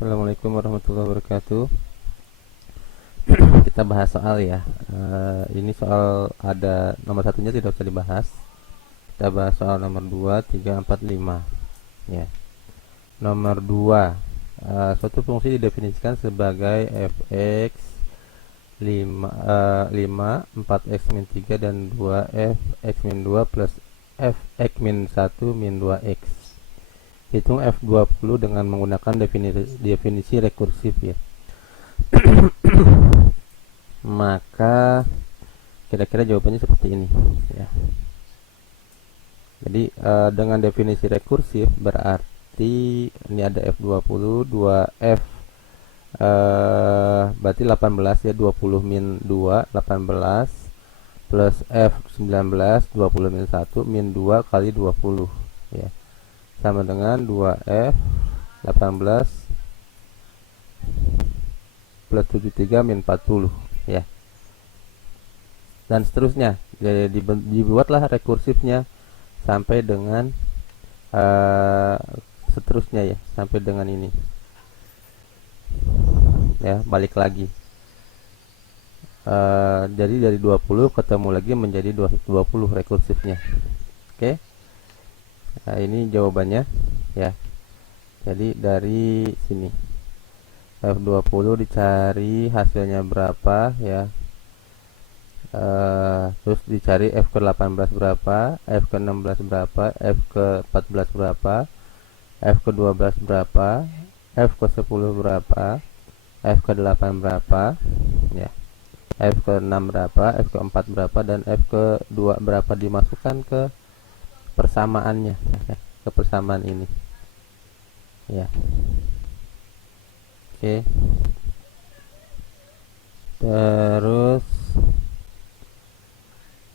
Assalamualaikum warahmatullahi wabarakatuh. Kita bahas soal ya. Ini soal ada nomor satunya tidak usah dibahas. Kita bahas soal nomor 2, 3, 4, 5. Ya. Nomor 2. Suatu fungsi didefinisikan sebagai fx 5 4x min 3 dan 2 fx min 2 plus fx min 1 min 2x. Hitung F20 dengan menggunakan definisi rekursif ya. Maka kira-kira jawabannya seperti ini ya. Jadi dengan definisi rekursif berarti ini ada F20 2F berarti 18 ya, 20 min 2 18 plus F19 20 min 1 min 2 kali 20 ya, sama dengan 2F 18 plus 73 min 40 ya, dan seterusnya. Jadi dibuatlah rekursifnya sampai dengan seterusnya ya, sampai dengan ini ya, balik lagi. Jadi dari 20 ketemu lagi menjadi 20 rekursifnya. Oke. Nah, ini jawabannya ya. Jadi dari sini F20 dicari hasilnya berapa ya. Terus dicari F ke 18 berapa, F ke 16 berapa, F ke 14 berapa, F ke 12 berapa, F ke 10 berapa, F ke 8 berapa ya, F ke 6 berapa, F ke 4 berapa, dan F ke 2 berapa, dimasukkan ke persamaannya ya, ke persamaan ini ya. Oke. Terus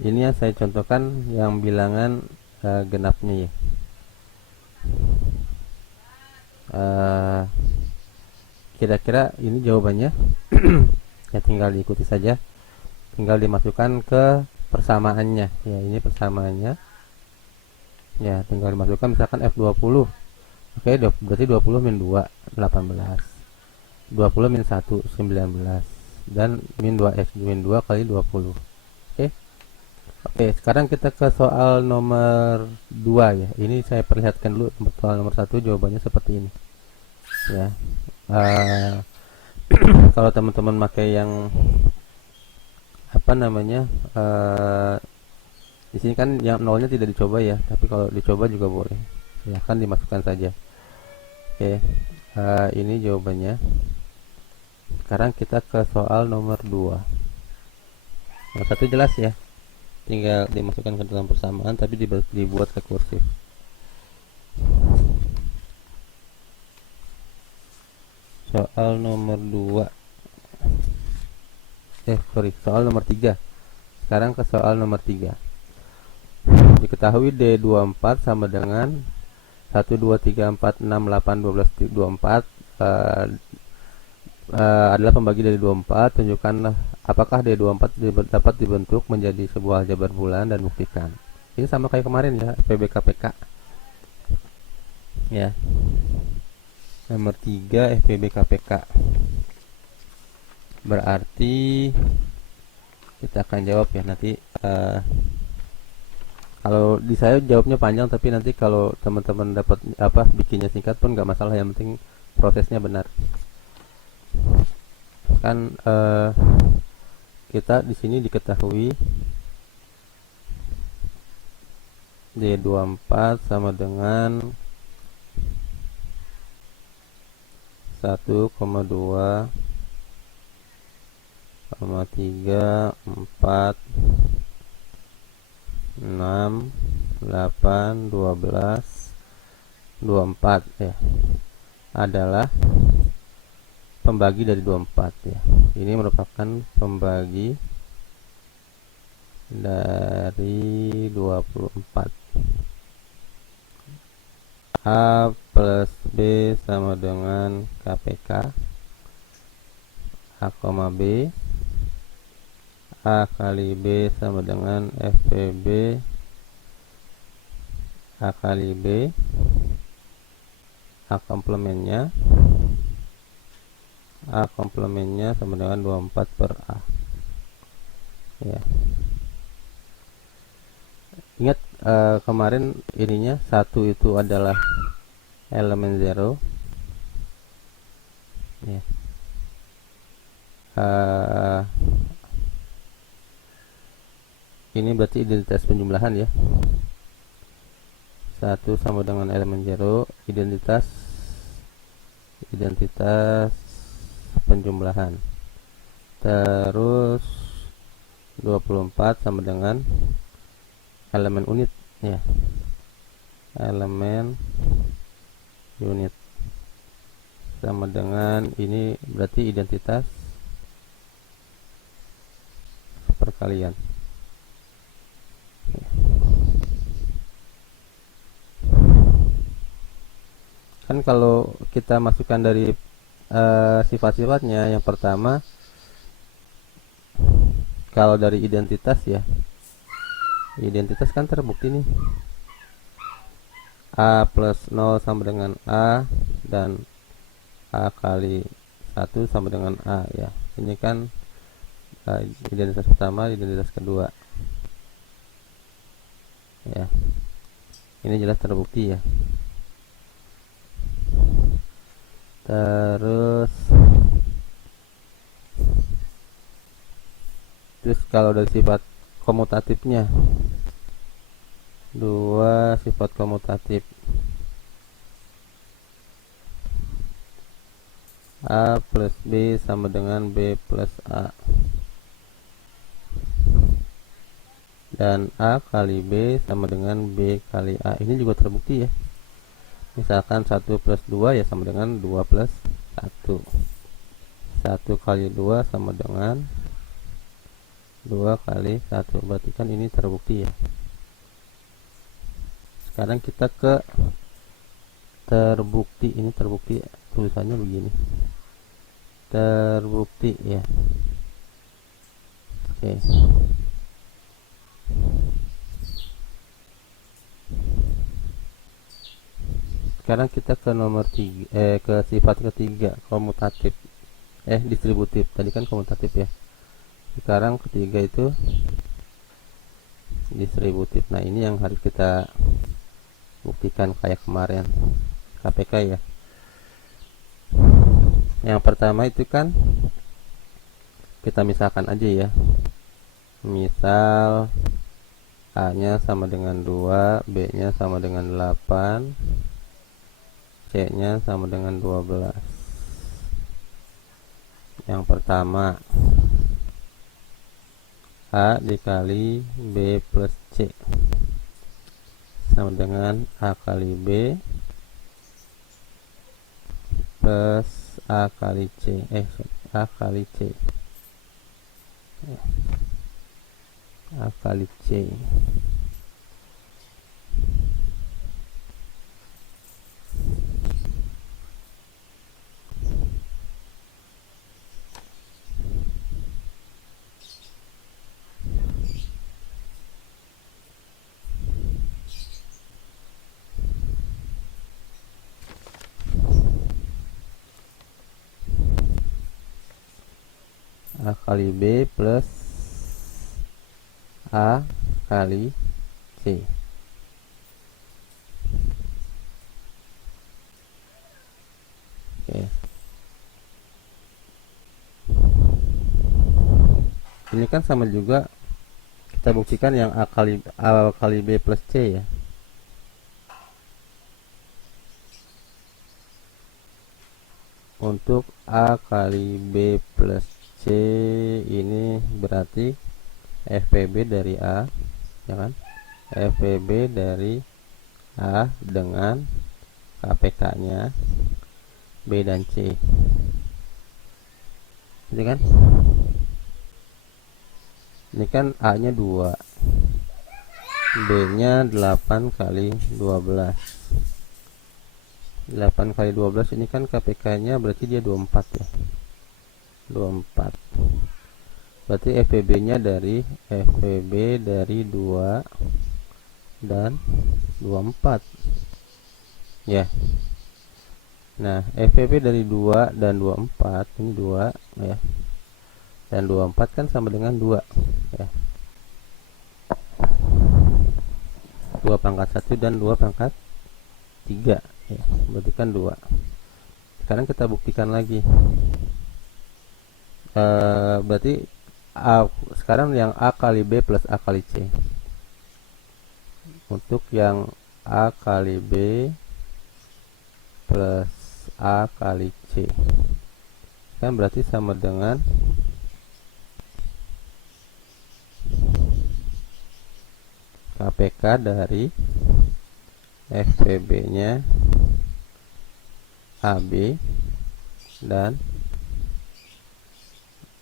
ini yang saya contohkan yang bilangan genapnya ya. Kira-kira ini jawabannya. Ya tinggal diikuti saja, tinggal dimasukkan ke persamaannya ya. Ini persamaannya ya, tinggal dimasukkan misalkan F20. Oke, berarti 20 min 2 18, 20 min 1 19, dan min 2x min 2 kali 20. Oke, sekarang kita ke soal nomor 2 ya. Ini saya perlihatkan dulu soal nomor 1 jawabannya seperti ini ya. Kalau teman-teman pakai yang apa namanya, di sini kan yang nolnya tidak dicoba ya, tapi kalau dicoba juga boleh, silahkan dimasukkan saja. Oke, ini jawabannya. Sekarang kita ke soal nomor 2. Nomor 1 jelas ya, tinggal dimasukkan ke dalam persamaan tapi dibuat rekursif. Soal nomor 2. Soal nomor 3. Sekarang ke soal nomor 3. Diketahui D24 sama dengan 1 2 3 4 6 8 12 24 adalah pembagi dari 24. Tunjukkanlah apakah D24 dapat dibentuk menjadi sebuah aljabar bulan dan buktikan. Ini sama kayak kemarin ya, FPB-KPK ya. Nomor 3 FPB-KPK. Berarti kita akan jawab ya nanti. Kalau di saya jawabnya panjang, tapi nanti kalau teman-teman dapat bikinnya singkat pun nggak masalah, yang penting prosesnya benar. Kan kita di sini diketahui D24 sama dengan 1,2 3 4 6 8 12 24 ya, adalah pembagi dari 24 ya. Ini merupakan pembagi dari 24. A plus B sama dengan KPK. A, B. A kali B sama dengan FPB A kali B, A komplemennya A komplemennya sama dengan 24 per A. Ya. Ingat kemarin ininya satu itu adalah elemen 0. Ya. Ini berarti identitas penjumlahan ya. 1 sama dengan elemen 0, identitas penjumlahan. Terus 24 sama dengan elemen unit ya. Elemen unit sama dengan ini berarti identitas perkalian. Kan kalau kita masukkan dari sifat-sifatnya, yang pertama kalau dari identitas ya, identitas kan terbukti nih, A plus 0 sama dengan A, dan A kali 1 sama dengan A ya. Ini kan identitas pertama, identitas kedua ya. Ini jelas terbukti ya. Terus kalau dari sifat komutatifnya, 2 sifat komutatif, A plus B sama dengan B plus A, dan A kali B sama dengan B kali A. Ini juga terbukti ya. Misalkan 1 plus 2 ya sama dengan 2 plus 1. 1 kali 2 sama dengan 2 kali 1. Berarti kan ini terbukti ya. Sekarang kita ke terbukti. Ini terbukti, tulisannya begini. Terbukti ya. Oke. Sekarang kita ke nomor 3, ke sifat ketiga, komutatif, distributif. Tadi kan komutatif ya. Sekarang ketiga itu distributif. Nah, ini yang harus kita buktikan kayak kemarin KPK ya. Yang pertama itu kan kita misalkan aja ya. Misal A-nya sama dengan 2, B-nya sama dengan 8, C-nya sama dengan 12. Yang pertama, A dikali B plus C sama dengan A kali B plus A kali C, A kali C, A kali C. A kali B plus A kali C. Oke. Ini kan sama juga, kita buktikan yang A kali B plus C ya. Untuk A kali B plus C ini berarti FPB dari A, ya kan? FPB dari A dengan KPK-nya B dan C. Ini kan? Ini kan A-nya 2, B-nya 8 kali 12. 8 kali 12 ini kan KPK-nya berarti dia 24 ya. 24. Berarti FPB-nya dari FPB dari 2 dan 24. Ya. Nah, FPB dari 2 dan 24 ini 2 ya. Dan 24 kan sama dengan 2 ya. 2 pangkat 1 dan 2 pangkat 3 ya. Berarti kan 2. Sekarang kita buktikan lagi. Berarti sekarang yang A kali B plus A kali C. Untuk yang A kali B plus A kali C kan berarti sama dengan KPK dari FPB nya AB dan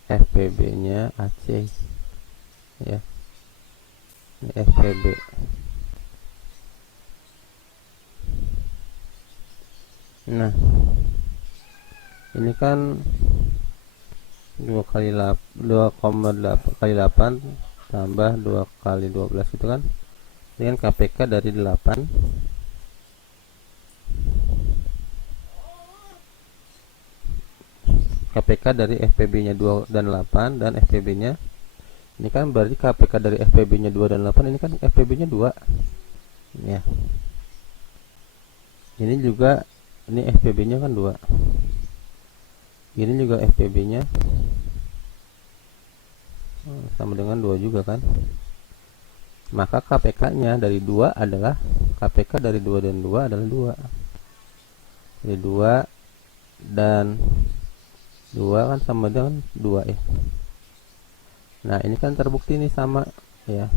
FPB nya AC ya. Ini FPB. Nah, ini kan 2,8 kali 8 tambah 2 kali 12 itu kan dengan KPK dari 8 KPK dari FPB nya 2 dan 8 dan FPB nya ini kan berarti KPK dari FPB nya 2 dan 8 ini kan FPB nya 2 ya. Ini juga ini FPB nya kan 2, ini juga FPB nya sama dengan 2 juga kan. Maka KPK nya dari 2 adalah KPK dari 2 dan 2 adalah 2. Jadi 2 dan 2 kan sama dengan 2 ya. Nah, ini kan terbukti nih sama ya.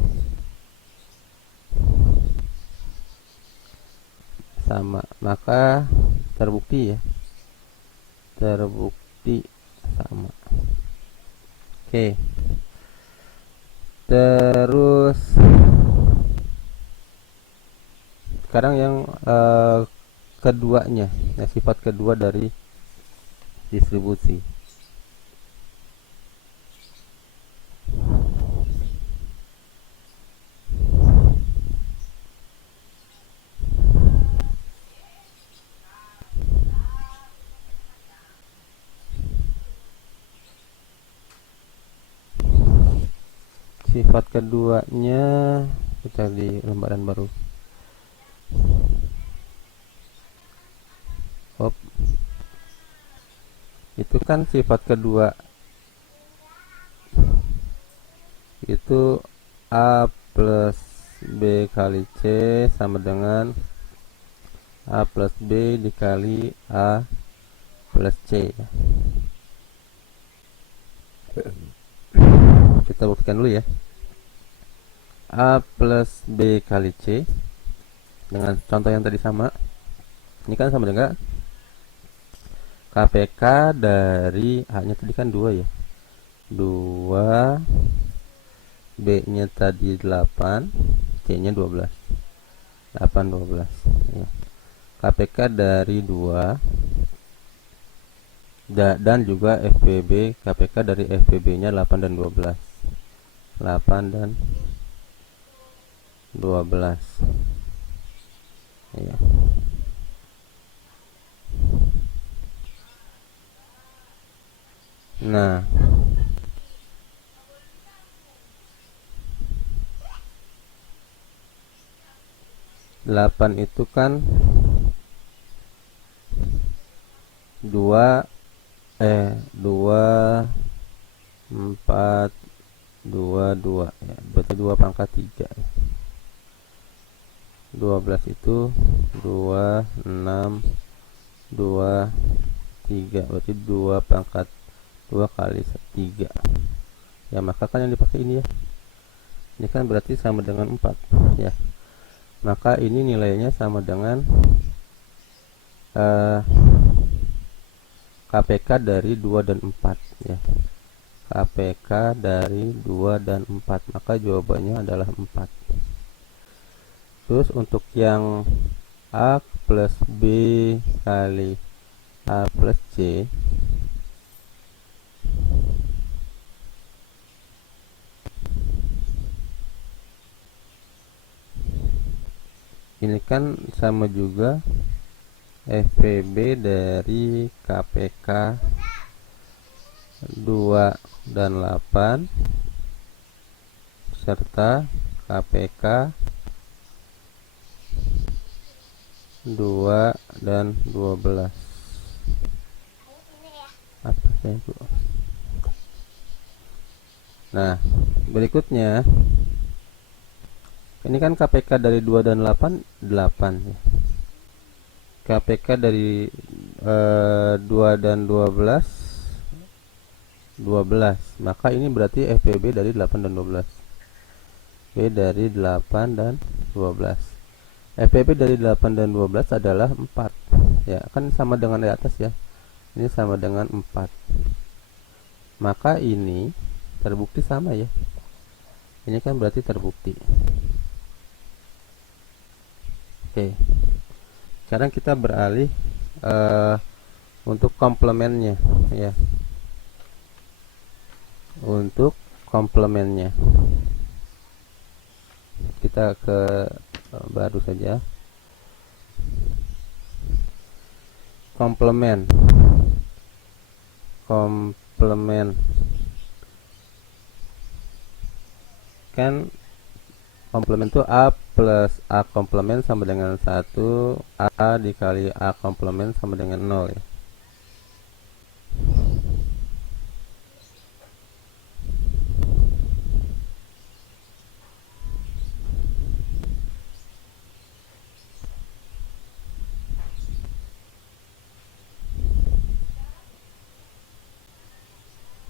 Sama, maka terbukti ya. Terbukti sama. Oke. Terus sekarang yang keduanya, ya, sifat kedua dari distribusi. Sifat keduanya kita di lembaran baru. Itu kan sifat kedua itu A plus B kali C sama dengan A plus B dikali A plus C. Kita buktikan dulu ya. A plus B kali C dengan contoh yang tadi sama, ini kan sama dengan KPK dari A nya tadi kan 2 ya, 2, B nya tadi 8, C nya 12, 8, 12 ya. KPK dari 2 dan juga FPB, KPK dari FPB nya 8 dan 12, 8 dan 12 ya. Nah, delapan itu kan 2 4 2 ya, berarti 2 pangkat 3 ya. 12 itu 2 6 2 3, berarti 2 pangkat 2 kali 3 ya. Maka kan yang dipakai ini ya, ini kan berarti sama dengan 4 ya. Maka ini nilainya sama dengan KPK dari 2 dan 4 ya. KPK dari 2 dan 4, maka jawabannya adalah 4. Terus untuk yang A plus B kali A plus C, ini kan sama juga FPB dari KPK 2 dan 8 serta KPK 2 dan 12. Apa saya itu? Nah, berikutnya ini kan KPK dari 2 dan 8 8 ya. KPK dari 2 dan 12 12. Maka ini berarti FPB dari 8 dan 12. B dari 8 dan 12. FPB dari 8 dan 12 adalah 4. Ya, kan sama dengan di atas ya. Ini sama dengan 4. Maka ini terbukti sama ya. Ini kan berarti terbukti. Oke. Sekarang kita beralih untuk komplemennya ya. Untuk komplemennya kita ke baru saja. Komplemen kan komplemen itu A plus A komplemen sama dengan 1, A dikali A komplemen sama dengan 0 ya.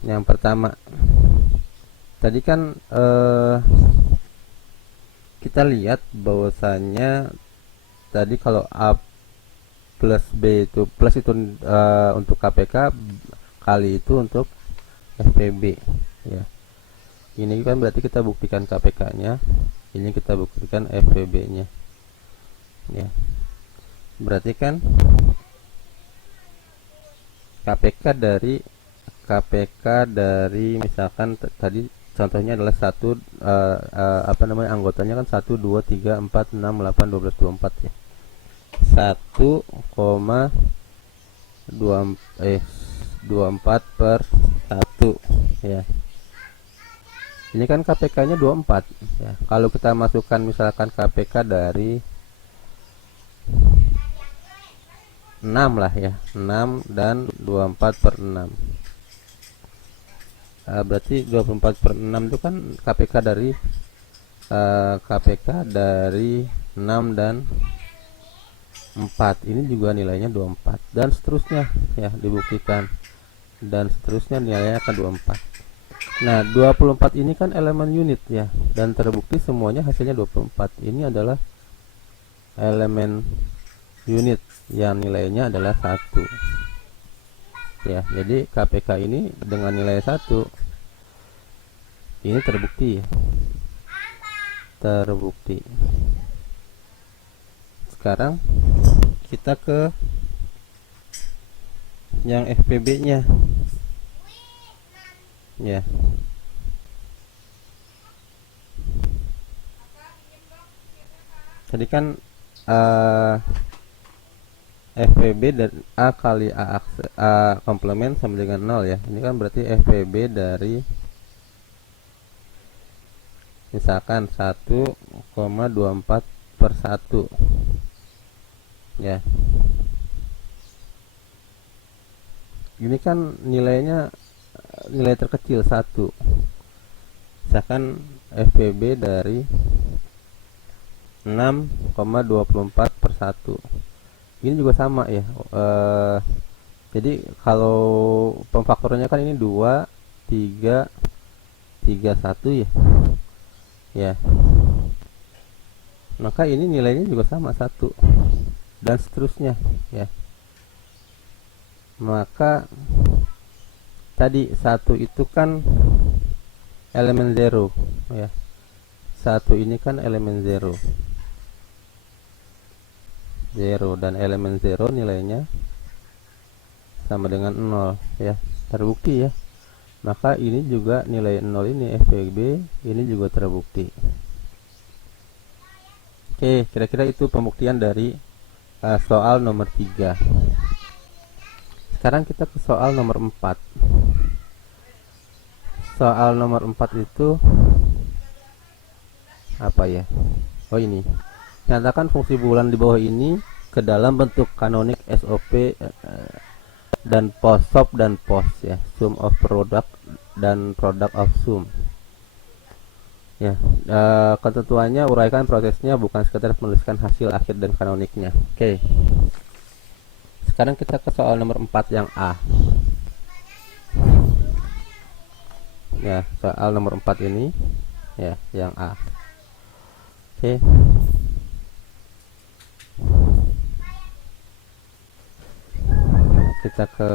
Yang pertama tadi kan kita lihat bahwasannya tadi kalau A plus B itu plus itu untuk KPK, kali itu untuk FPB ya. Ini kan berarti kita buktikan KPK-nya, ini kita buktikan FPB-nya ya. Berarti kan KPK dari misalkan tadi contohnya adalah satu anggotanya kan 1 2 3 4 6 8 12 24 ya. 1,24 per 1 ya. Ini kan KPK-nya 24 ya. Kalau kita masukkan misalkan KPK dari 6 lah ya, 6 dan 24 per 6. Berarti 24 per 6 itu kan KPK dari 6 dan 4. Ini juga nilainya 24 dan seterusnya ya, dibuktikan dan seterusnya nilainya akan 24. Nah, 24 ini kan elemen unit ya, dan terbukti semuanya hasilnya 24. Ini adalah elemen unit yang nilainya adalah 1 ya. Jadi KPK ini dengan nilai 1 ini terbukti ya, terbukti. Sekarang kita ke yang FPB nya ya. Tadi kan FPB dan A kali A komplemen sama dengan 0 ya. Ini kan berarti FPB dari misalkan 1,24 per 1 ya. Ini kan nilainya nilai terkecil 1. Misalkan FPB dari 6,24 per 1. Ini juga sama ya. Jadi kalau pemfaktornya kan ini 2 3 3 1 ya. Ya. Maka ini nilainya juga sama 1 dan seterusnya ya. Maka tadi 1 itu kan elemen 0 ya. 1 ini kan elemen 0 dan elemen 0 nilainya sama dengan 0 ya, terbukti ya. Maka ini juga nilai 0 ini FPB ini juga terbukti. Oke, kira-kira itu pembuktian dari soal nomor 3. Sekarang kita ke soal nomor 4. Soal nomor 4 itu apa ya? Oh, ini. Nyatakan fungsi bulan di bawah ini ke dalam bentuk kanonik SOP dan post, SOP dan post ya, sum of product dan product of sum. Ya, ketentuannya uraikan prosesnya, bukan sekedar menuliskan hasil akhir dan kanoniknya. Oke. Sekarang kita ke soal nomor 4 yang A. Ya, soal nomor 4 ini ya, yang A. Oke. Kita ke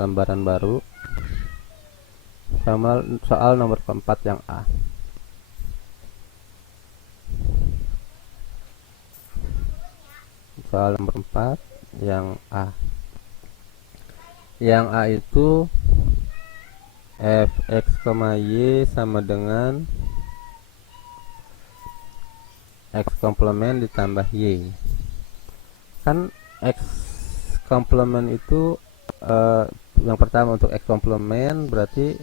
lembaran baru. Sama soal nomor keempat yang A. Soal nomor 4 yang A. Yang A itu fx, y sama dengan x komplement ditambah y. Kan x komplement itu yang pertama untuk x komplement berarti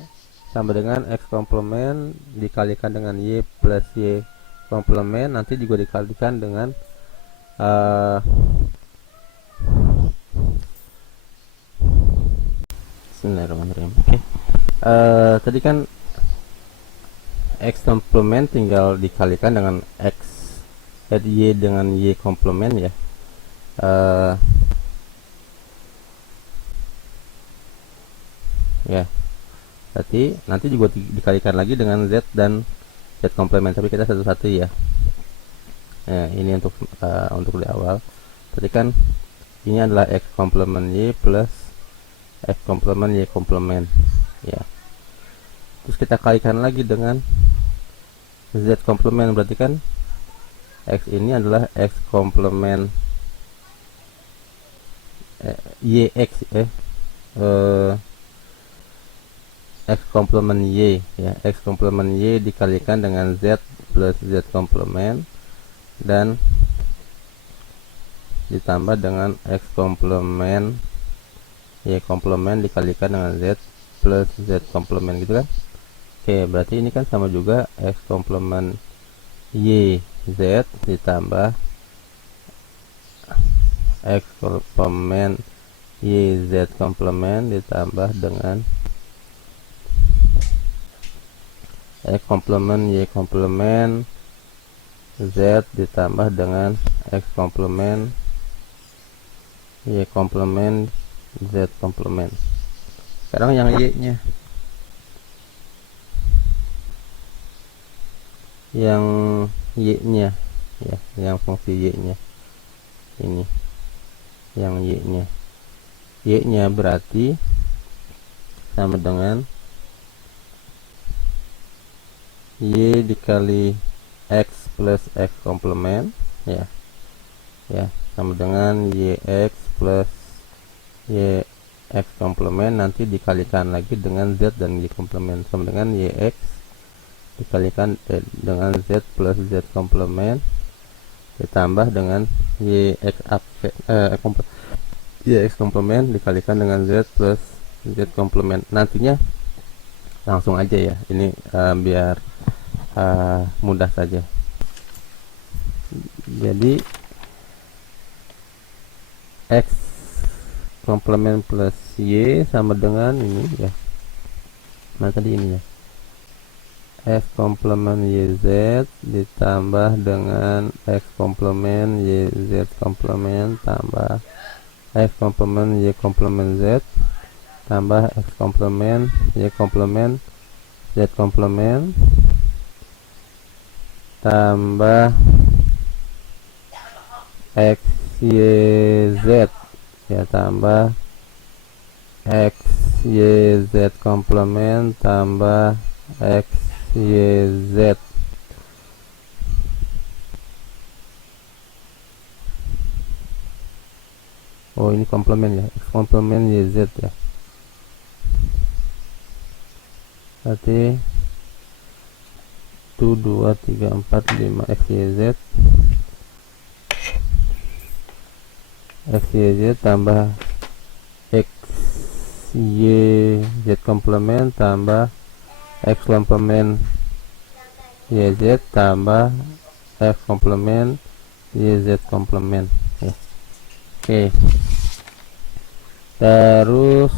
sama dengan x komplement dikalikan dengan y plus y komplement, nanti juga dikalikan dengan Bismillahirrahmanirrahim. Oke. Tadi kan x komplement tinggal dikalikan dengan x y dengan y komplement ya. Ya, berarti nanti juga dikalikan lagi dengan z dan z komplement, tapi kita satu-satu ya. Nah, ini untuk di awal. Tadi kan ini adalah x komplement y plus x komplement y komplement ya. Terus kita kalikan lagi dengan z komplement, berarti kan x ini adalah x komplement yx x komplement y ya, x komplement y dikalikan dengan z plus z komplement dan ditambah dengan x komplement y komplement dikalikan dengan z plus z komplement, gitu kan. Oke, berarti ini kan sama juga x komplement y z ditambah x komplement y z komplement ditambah dengan x komplement y komplement z ditambah dengan x komplement y komplement z komplement. Sekarang yang y nya, yang y nya ya, yang fungsi y nya ini, yang y nya berarti sama dengan y dikali x plus x komplement ya, sama dengan yx plus y x komplement, nanti dikalikan lagi dengan z dan y komplement, sama dengan yx dikalikan dengan z plus z komplement ditambah dengan yx komplement dikalikan dengan z plus z komplement. Nantinya langsung aja ya, ini biar mudah saja. Jadi x komplement plus y sama dengan ini ya, nah tadi ini ya, x komplement yz ditambah dengan x komplement yz komplement tambah x komplement y komplement z tambah x komplement y komplement z komplement tambah x y z ya, tambah x y z komplement tambah x y z. Oh, ini komplement ya, x komplement y z ya. Berarti 1 2 3 4 5 x y z X Y Z tambah X Y Z komplement tambah X komplement Y Z tambah F komplement Y Z komplement ya. Oke, terus